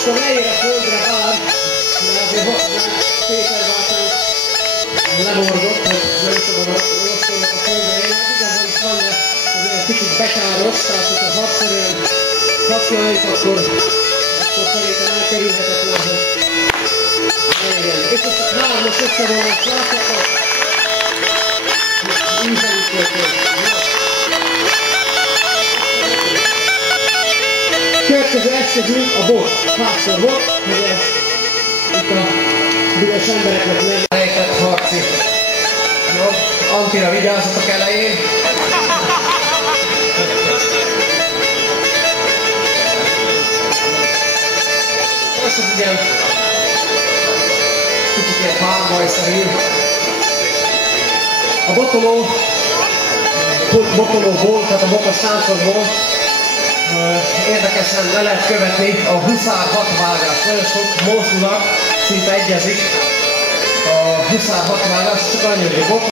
lassan leér a földre ám, mert azért Péter bátyám lemorgott, hogy nem szabad a rosszolnak a földre érni. Hát igaza is van, mert azért kicsit bekáros, tehát hogyha hadszerűen használjuk, akkor szerintem elkerülhetetlen, hogy leérjen. És most a hármas összevonás látjátok? Következő eszközünk a bot, pászor bot, hogy ez itt a büdös embereknek nem lejtett harci. Jó, Antira vigyázzatok elején. És ez ugye kicsit ilyen párbajszerű. A botolóból, tehát a botos táncokból érdekesen le lehet követni a huszár hatvágást. Nagyon sok mozdulat szinte egyezik a huszár hatvágást, csak annyi, hogy a